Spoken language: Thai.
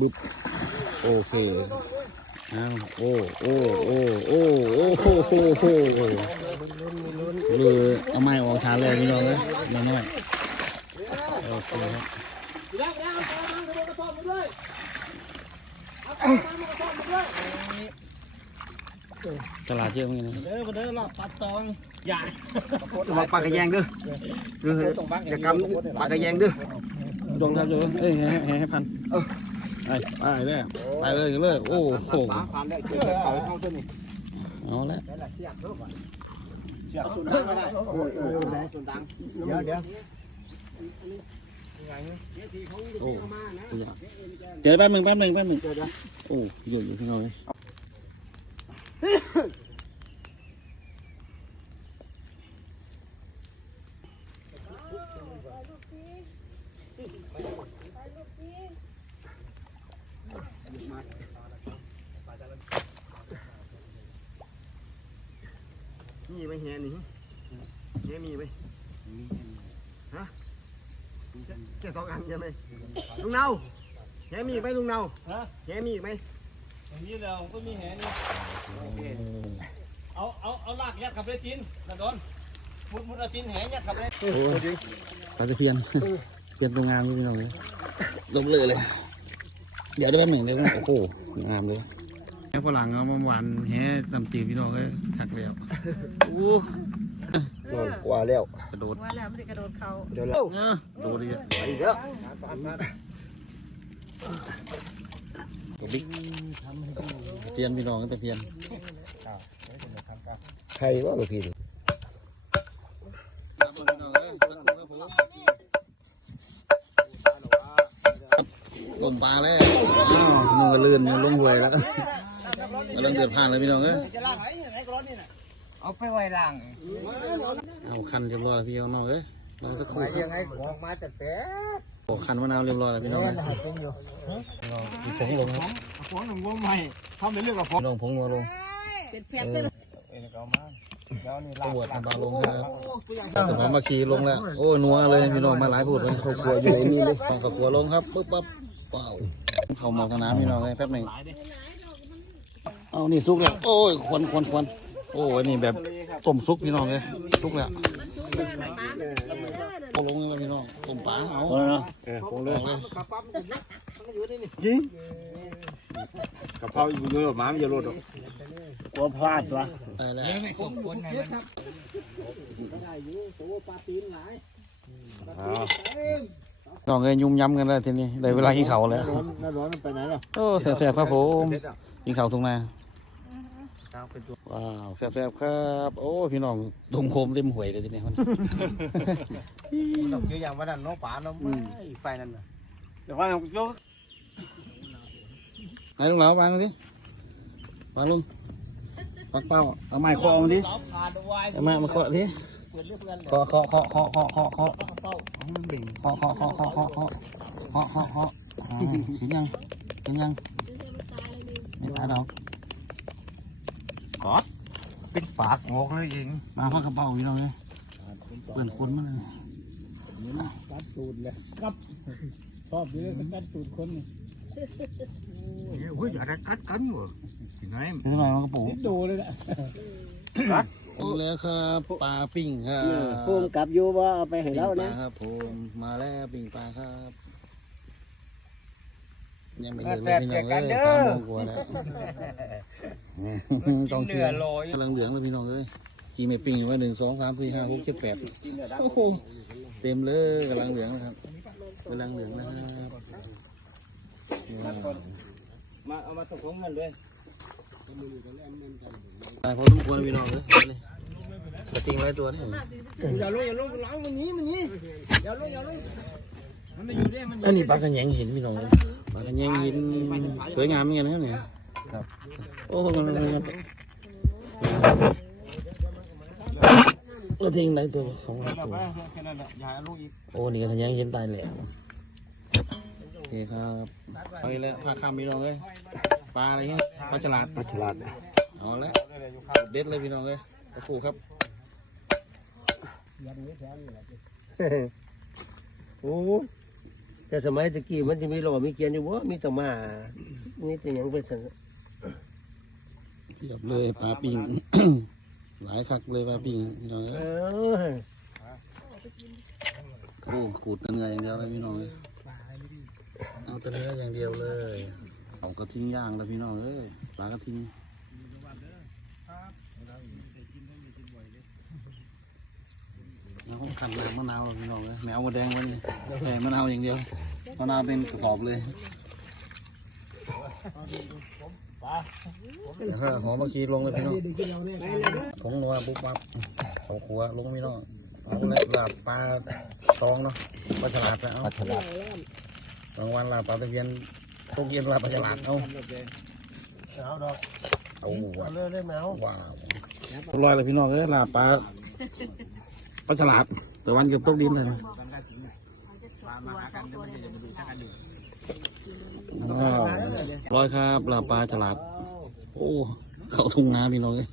บึบโอเคอ้าวโอ้โอ้โอ้โอ้โอ้โหโหโหเลยเอาไม้ออกทานเลยพี่น้องเลยน้อยๆโอเคครับตลาดเยอะเหมือนกันนะเด้อมาเด้อรอบปัดตองอย่ามาปากกระแยงเด้อเอออย่ากำปากกระแยงเด้อ ดงครับดงเอ้ยให้ให้ให้พันไปไปเลยไปเลยเลยโอ้โหปาผ่านได้เจอเขาเข้าตัวนี้เอาละเสียบส่วนดังก็ได้โอ้ยเออส่วนดังเดี๋ยวเดี๋ยวโอ้เดี๋ยวแป๊บหนึ่งแป๊บหนึ่งแป๊บหนึ่งโอ้อยู่อยู่ที่น้อย มีไหมแฮนี่แฮมีไหมฮะแค่สองอันใช่ไหมลุงเนาแฮมีไหมลุงเนาแฮมีไหมอย่างนี้เราก็มีแหนี่เอาเอาเอาลากยัดขับเลยจินนะโดนมุดมุดเอาจินแหยัดขับเลยโอ้ยปลาตะเพียน เพียนโรงงานพี่น้องเลยลงเลยเลย เดี๋ยวได้แป๊บหนึ่งเดี๋ยวโอ้โหงามเลยแค่ฝรั่งเอามาหวานแห่ตำจีบพี่น้องเลยทักแล้วโอ้นอนกว่าแล้วกระโดดว่าแล้วมันจะกระโดดเขาเดี๋ยวแล้วเออโดดดิไปอีกแล้วตัวบิ๊กเพียนพี่น้องตะเพียนใครว่าลูกพี่ล มปลาแล้วอ้าวมือลื่นมือลงหวยแล้วก็กำลังเดือดผ่านเลยพี่น้องเอ้ยเอาไปไว้ล่างเอาคันเรียบร้อยแล้วพี่น้องเอ้ยรอสักครู่คยัรังไงของมาจัดแป๊บอ้คันมะนาวเรียบร้อยแล้วพี่น้องเอ้ยผงลงครับฟ้องหนึ่งวใหม่ทำเป็นเรื่องกับฟ้องพี่น้องผงนัวลงเป็นแพทย์เป็นตำรวจน้ำปลาลงครับแต่ผมมาขี่ลงแล้ว โอ้นัวเลยพี่น้องมาหลายพูดเลยเขาครัวอยู่นนี้เลยฟังเขาครัวลงครับปุ๊บปั๊บ ว้าวเขาหมอสนามพี่น้องเลยแป๊บหนึ่งเอานี่ซุกแล้วโอ้ยควันควันควันโอ้ยนี่แบบต้มซุกพี่น้องเลยซุกแล้วโอ้ลงเลยพี่น้องต้มปลาเอาเออคงเลิกเลยยิงกะเพราอยู่เยอะหมาไม่เยอะรถหรอกกลัวพลาดวะไปแล้วไม่ควรควรไงมัน น้องเอ้ยยุ่มย้ำกันแล้วทีนี้ได้เวลากินข้าวแล้วร้อนน้าร้อนมันไปไหนล่ะโอ้แซ่บๆครับผมเสร็จแล้วกินข้าวทุ่งนาทางเป็นตัวว้าวแซ่บๆครับ โอ้พี่น้องตุ่มโคมเต็มหวยเลยทีนี้มัน ต้องเยอะอย่างว่านั่นน้องป่าน้องไม่ไฟนั่นน่ะแต่ว่าโยกไหนลุงเหลาวางดิวางลงปักเป้าเอาไม้เคาะมาดิเราผ่านไว้เอาไม้มาเคาะดิเพื่อนเพื่อนเคาะเคาะเคาะเคาะเคาะเคาะเคาะเป้าเคาะเคาะเคาะเคาะเคาะเคาะเคาะเคาะเคาะอ่าเห็นยังเห็นยังไม่ตายดอกเป็นปากงอกเลยเองมาเข้ากระเป๋าพี่น้องเลยเปิดคนมาเลยกัดตูดเลยครับชอบเยอะกัดตูดคนนี่เฮ้ยอย่าได้กัดกันเหรอที่ไหนนี่สมัยมันกระปุกดูเลยนะเอาแล้วครับปลาปิ้งครับพุ่มกับอยู่ว่าเอาไปให้เราปิ้งปนะลาครับผมมาแล้วปิ้งปลาครับยังไม่เห็นเลยพี่น้องเอ้ยตามโมงกว่าแล้วต้องเชื่อลอยกำลังเหลืองเลยพี่น้องเอ้ยกี่เม็ดปิ้งอยู่ว่าหนึ่งสองสามสี่ห้าหกเจ็ดแปดโอ้โหเต็มเลยกำลังเหลืองนะครับกำลังเหลืองนะครับว้าวมาเอามาตกของมันด้วยตายพอสมควรพี่น้องเลยเอาเลย กระติงไว้ตัวนี่อย่าลงอย่าลงล้างมันนี้มันนี้อย่าลงอย่าลงมันไม่อยู่ได้มันอันนี้ปลากระแยงหินพี่น้องเลยปลากระแยงหินสวยงามเหมือนกันนะครับเนี่ยครับโอ้มันมันมันเราทิ้งไหนตัวสองตัวแค่นั้นแหละอย่าลงอีกโอ้นี่กระแยงหินตายแล้วโอเคครับไปแล้วปลาคำพี่น้องเลยปลาอะไรเงี้ยปลาฉลาดปลาฉลาดเอาละเด็ดเลยพี่น้องเลยกระฟูครับ โอ้แต่สมัยตะกี้มันจะมีหล่อมีเกียนอยู่บ่มีแต่มานี่แต่หยังไปสันเทียบเลยปลาปิง หลายคักเลยปลาปิงพี่น้องเอเอ้ยโอ้ขูดเนื้ออย่างเดียวเลยพี่น้องเอ้ยเอาแต่เนื้ออย่างเดียวเลยเอากระทิงย่างแล้วพี่น้องเอ้ยปลากระทิง แล้วก็ขันน้ำมะนาวแล้วพี่น้องเอ้ยแมวมาแดงวันนี้แผ่มะนาวอย่างเดียวมะนาวเป็นกระสอบเลยแล้วก็หอมมะขีลงเลยพี่น้องผงนัวปุ๊บปั๊บเขาขัวลงพี่น้องเอาเลยลาบปลาตองเนาะปลาฉลาดไปเอาปลาฉลาดบางวันลาบปลาตะเพียนตกเย็นลาบปลาฉลาดเอาเอาดอกเอาว่ะเอาเลยเลยแมวว้าวเรียบร้อยเลยพี่น้องเอ้ยลาบปลา ปลาฉลาดแต่วันเกือบตกดินเลยนะว้าวร้อยครับลาบปลาฉลาดโอ้ เข้าทุ่งนาพี่น้องเอ้ย